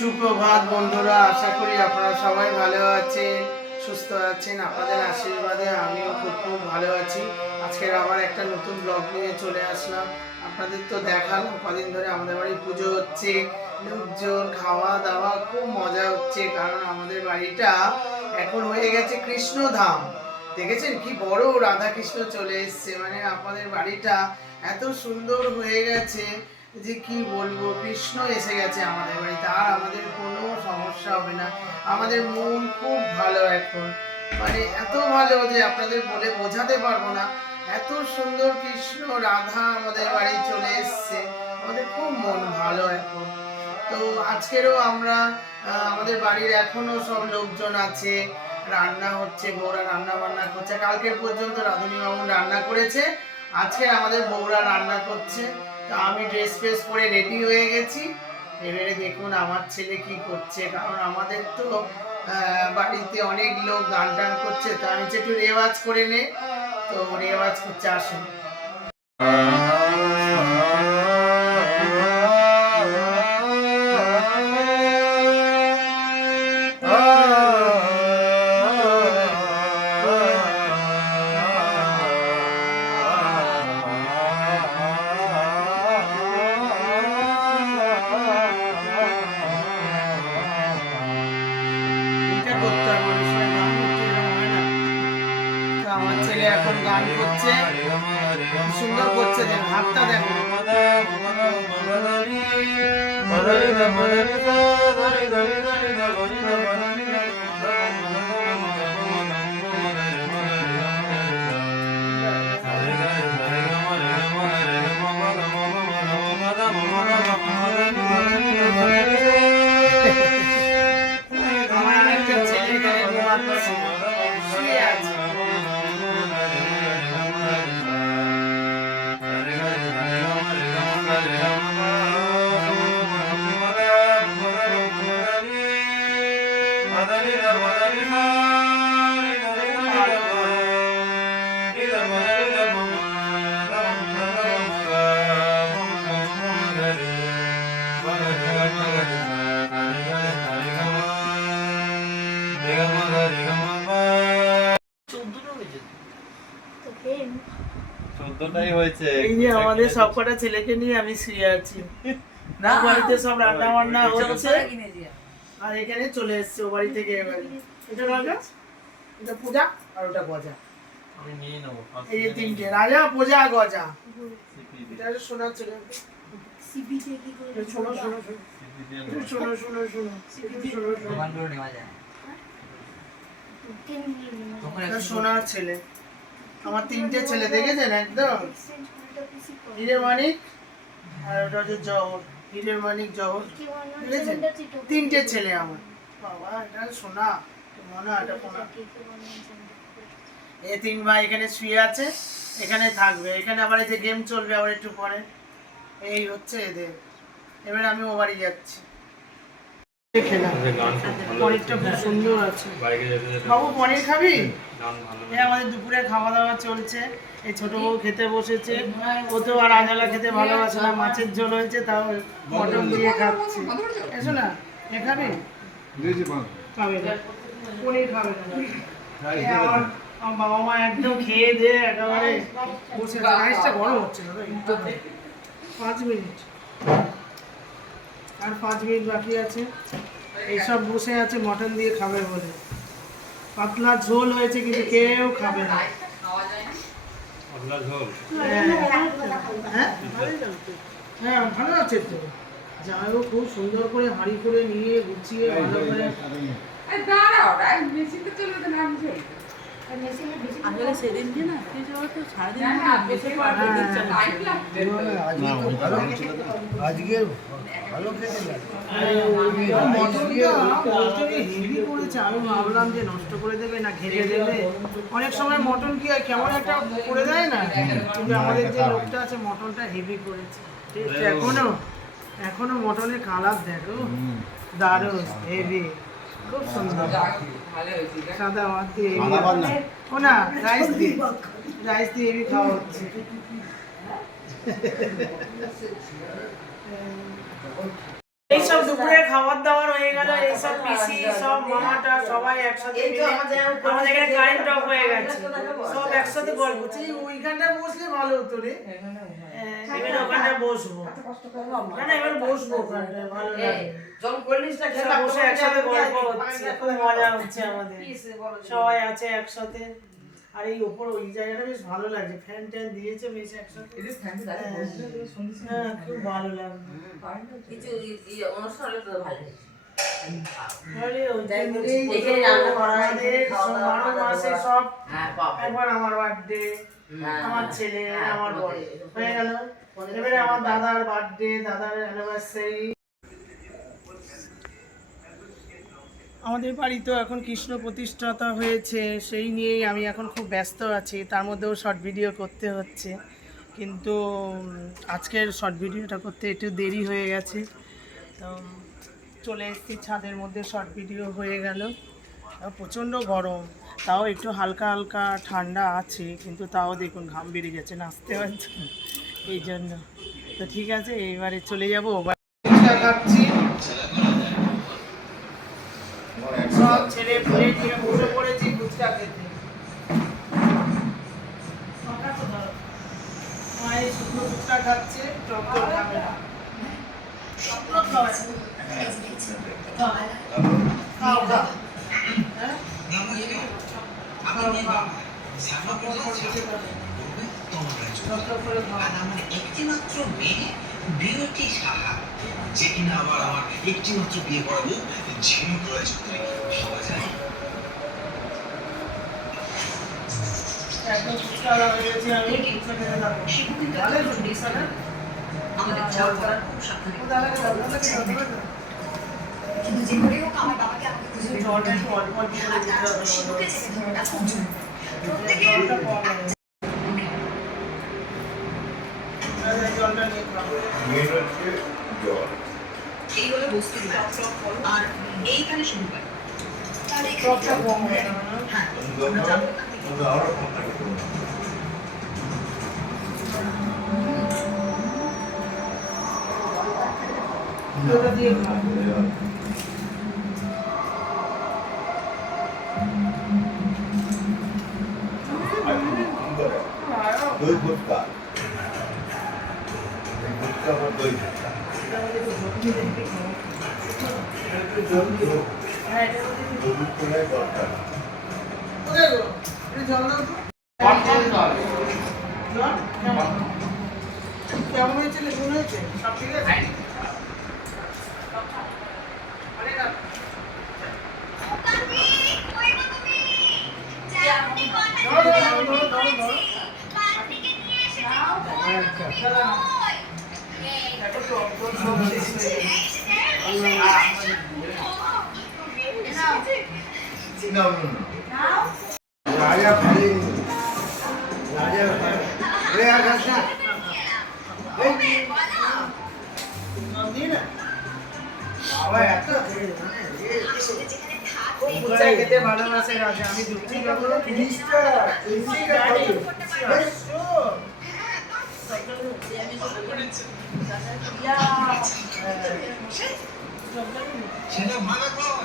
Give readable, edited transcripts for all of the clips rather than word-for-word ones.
সুপ্রভাত বন্ধুরা, আশা করি আপনারা সবাই ভালো আছেন, সুস্থ আছেন। আপনাদের আশীর্বাদে আমিও খুব ভালো আছি। আজকের আবার একটা নতুন ব্লগ নিয়ে চলে আসলাম। আপনাদের তো দেখালাম কদিন ধরে আমাদের বাড়ি পুজো হচ্ছে, লোকজন, খাওয়া দাওয়া, খুব মজা হচ্ছে। কারণ আমাদের বাড়িটা এখন হয়ে গেছে কৃষ্ণধাম। দেখেছেন কি বড় রাধা কৃষ্ণ চলে এসছে, মানে আপনাদের বাড়িটা এত সুন্দর হয়ে গেছে যে কি বলবো, কৃষ্ণ এসে গেছে আমাদের বাড়িতে। আর আমাদের কোনো সমস্যা হবে না, আমাদের মন খুব ভালো এখন, মানে এত ভালো যে আপনাদের বলে বোঝাতে পারবো না। এত সুন্দর কৃষ্ণ রাধা আমাদের বাড়ি চলে এসছে, আমাদের খুব মন ভালো এখন। তো আজকেরও আমরা আমাদের বাড়ির এখনো সব লোকজন আছে, রান্না হচ্ছে, বউরা রান্না বান্না করছে। কালকের পর্যন্ত রাধুনী বাবু রান্না করেছে, আজকে আমাদের বউরা রান্না করছে। তো আমি ড্রেস ফ্রেস পরে রেডি হয়ে গেছি। এবারে দেখুন আমার ছেলে কি করছে, কারণ আমাদের তো বাড়িতে অনেক লোক গান টান করছে, তো আমি একটু রেওয়াজ করে নে। তো রেওয়াজ করছে, আসুন। আমার ছেলে এখন গান করছে, সুন্দর করছে, যে হাতটা দেখো। আমার আরেকটা ছেলে এখানে ঘুমাচ্ছে, শুয়ে আছে। এই যে আমাদের সবকটা ছেলেকে নিয়ে আমি শুয়ে আছি, না বাড়িতে সব রান্না বান্না হচ্ছে, আর এখানে চলে এসছে ও বাড়ি থেকে। এবারে এটা রাজা, এটা পূজা, আর ওটা গজা। এই যে তিনটে, রাজা, পূজা, গজা। এটা শোনা ছিল, শোনো শোনো শোনো শোনো শোনো শোনো, সোনার ছেলে। আমার তিনটে ছেলে দেখেছেন, একদম হিরে মানিক, আর ওটা হচ্ছে জহর, হিরে মানিক জহর, দেখেছেন? তিনটে ছেলে আমার। বাবা, এটা সোনা, মনে হয় এটা সোনা। এই তিন ভাই এখানে শুয়ে আছে, এখানে থাকবে, এখানে আবার এই যে গেম চলবে আবার একটু পরে। এই হচ্ছে এদের। এবার আমি ও বাড়ি যাচ্ছি। পনিরটা খুব সুন্দর আছে। বাবু পনির খাবি? আমাদের দুপুরে খাওয়া দাওয়া চলছে। এই ছোট বউ খেতে বসেছে, ও তো আর আঙালা খেতে ভালোবাসে না, মাছের ঝোল হয়েছে, তাও মটন দিয়ে খাচ্ছে। এসো না, এ খাবি? খাবে না, পনির খাবে না। আমার বাবা মা একদম খেয়ে দিয়ে একেবারে বসে, রাইসটা গরম হচ্ছে না, 5 মিনিট, আর 5 মিনিট বাকি আছে। এইসব বসে আছে মটন দিয়ে খাবে বলে। পাতলা ঝোল হয়েছে, কিন্তু কেউ খাবে না। হ্যাঁ, ভালো আছে তো। যাই হোক, খুব সুন্দর করে হাঁড়ি করে নিয়ে গুছিয়ে ভালো করে। সেদিন যে না আজকে ভালো খেতে হেভি করেছে। আমি ভাবলাম যে নষ্ট করে দেবে না, ঘেরে দেবে। অনেক সময় মটন কি হয়, কেমন একটা করে দেয় না, কিন্তু আমাদের যে লোকটা আছে মটনটা হেভি করেছে। এখনো মটনের কালার দেখো, দারুণ হেভি, খুব সুন্দর। সাদা ভাত দিয়ে ও না, রাইস দিয়ে হেভি খাওয়া হচ্ছে। এইসব দুপুরে খাবার দাবার গেল এইসব পিসি সব মামাটা সবাই একসাথে মিলে আমাদের এখানে কারেন্ট অফ হয়ে গেছে, সব একসাথে গল্প করছি। ওইখানটায় বসলে ভালো হতো রে, এবার ওখানটায় বসবো না, না এবার বসবো ওখানটায়, ভালো লাগে বসে একসাথে গল্প হচ্ছে, খুব মজা হচ্ছে আমাদের, সবাই আছে একসাথে। আর এই ওপর ওই জায়গাটা বেশ ভালো লাগছে, ফ্যান ট্যান দিয়েছে বেশ একসাথে, হ্যাঁ খুব ভালো লাগছে। একবার আমার বার্থডে, আমার ছেলে, আমার বর হয়ে গেল, এবারে আমার দাদার বার্থডে, দাদার অ্যানিভার্সারি। আমাদের বাড়িতেও এখন কৃষ্ণ প্রতিষ্ঠাতা হয়েছে, সেই নিয়েই আমি এখন খুব ব্যস্ত আছি, তার মধ্যেও শর্ট ভিডিও করতে হচ্ছে, কিন্তু আজকের শর্ট ভিডিওটা করতে একটু দেরি হয়ে গেছে, তো চলে এসেছি ছাদের মধ্যে, শর্ট ভিডিও হয়ে গেল। প্রচণ্ড গরম, তাও একটু হালকা হালকা ঠান্ডা আছে, কিন্তু তাও দেখুন ঘাম বেরিয়ে যাচ্ছে, নাচতে পারছি এই জন্য। তো ঠিক আছে, এবারে চলে যাবো খাচ্ছি, সব ছেলে ফুলে নিয়ে বসে পড়েছি ফুচকা খেতে। মায়ের শুকনো ফুচকা খাচ্ছে, টক টক খাবে না, একটিমাত্র মেয়ে বিরতি সাহা, যে কিনা আবার আমার একটিমাত্র বিয়ে করাবো ঝিম প্রয়োজন ভাবা যায়। আমাদের জব করার খুব সাবধানে, কিন্তু যে করে হোক আমার বাবাকে আমাকে খুঁজে বের করতে হবে। শিশুকে জেগে ধরাটা খুব জরুরি। প্রত্যেকের এই হলো বস্তু, আর এইখানে শুরু হয়। হ্যাঁ, আমরা যাবো দিয়ে দই ফুটকা, ফুটকা বা দই ফুটকা, কেমন হয়েছে, লেবু হয়েছে, সব ঠিক আছে। রাজা খালি রাজা আকাশ না খেতে ভালোবাসে রাজা, আমি দুঃখিত সেটা ভালো কর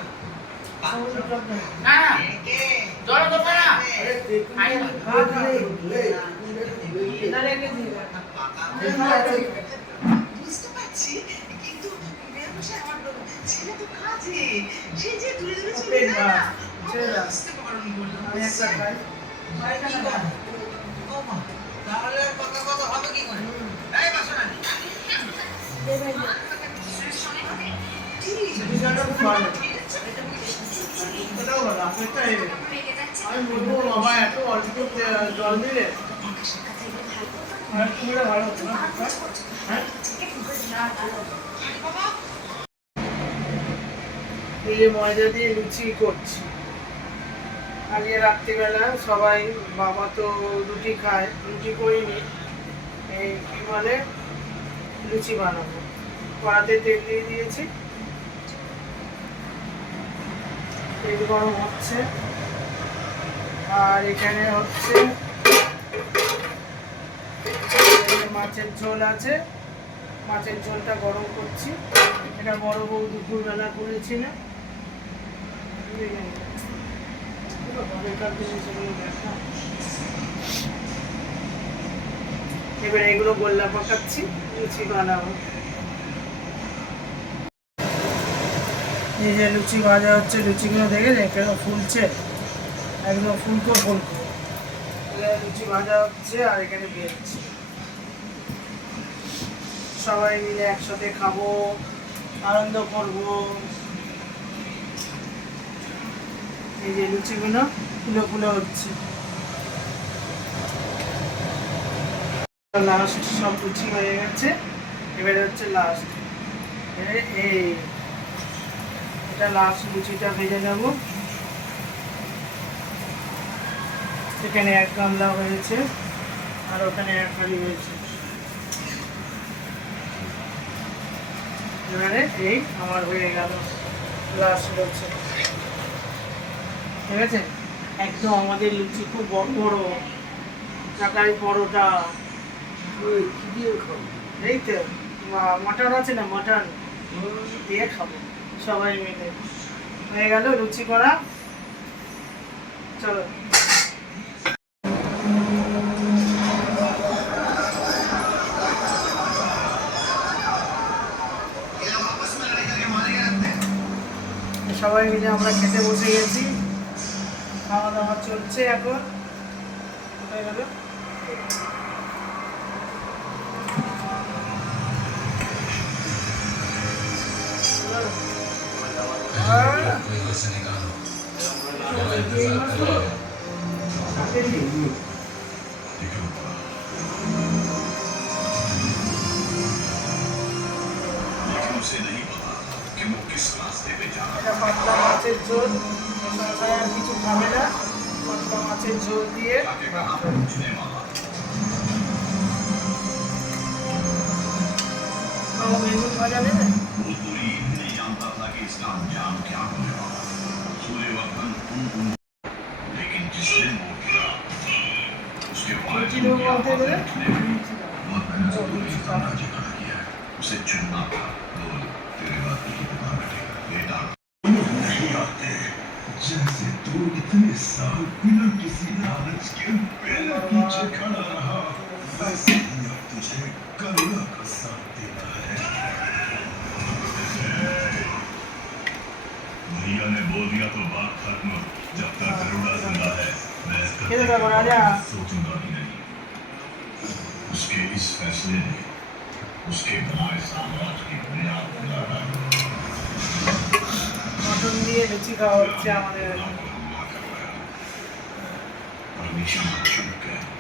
বুঝতে পারছি, কিন্তু ছেলে তো কাজে, সে যে দূরে দূরে চলে যায় তাহলে কথা কথা হবে কি করে? এই বাসনা আমি বলবো বাবা এত অল্প জল দিলে ভালো হতো না। এই যে ময়দা দিয়ে লুচি করছি, আজকে রাত্রিবেলা সবাই, বাবা তো রুটি খায়, রুটি করিনি, এই কি বলে লুচি বানাবো। কড়াতে তেল দিয়ে দিয়েছি, তেল গরম হচ্ছে, আর এখানে হচ্ছে মাছের ঝোল আছে, মাছের ঝোলটা গরম করছি। এটা বড় বউ দুপুরবেলা করেছিলেন, আগেকার দিনে সেগুলো দেখা। এবার এগুলো গোল্লা পাকাচ্ছি, লুচি বানাবো। এই যে লুচি ভাজা হচ্ছে, লুচিগুলো দেখে কেন ফুলছে, একদম ফুলকো ফুলকো। লুচি ভাজা হচ্ছে আর এখানে বেরোচ্ছে। সবাই মিলে একসাথে খাবো, আনন্দ করবো। এই যে লুচিগুলো ফুলে ফুলে হচ্ছে। লাস্ট সব লুচি হয়ে গেছে, এবারে হচ্ছে লাস্ট। এই এটা লাস্ট লুচিটা ভেজে নেব। এখানে এক গামলা হয়েছে আর ওখানে এক হাঁড়ি হয়েছে। এবারে এই আমার হয়ে গেল লাস্ট লুচি। ঠিক আছে, একদম আমাদের লুচি খুব বড় বড়, টাকায় পরোটা। এই তো মটন আছে না, মটন দিয়ে খাবো সবাই মিলে। হয়ে গেল লুচি করা। চলো সবাই মিলে আমরা খেতে বসে গেছি, খাওয়া দাওয়া চলছে এখন। কোথায় গেল? পাতলা মাছের ঝোল, আর কিছু খাবে না, পাতলা মাছের ঝোল দিয়ে বেগুন ভাজা নেবে। लुची लोग बोलते हैं उसे चुनना था। बोल, तेरे बात की बता बेटा। जैसे तू इतने साल बिना किसी लालच के मेरे पीछे खड़ा रहा, वैसे ही अब तुझे करुणा का साथ देना है। भैया ने बोल दिया तो बात खत्म। जब तक करुणा जिंदा है मैं सोचूंगा ही नहीं। उसके इस फैसले ने उसके बनाए साम्राज्य की बुनियाद बना डाली। मटन দিয়ে লুচি খাওয়া হচ্ছে আমাদের। परमिशन चुप गया।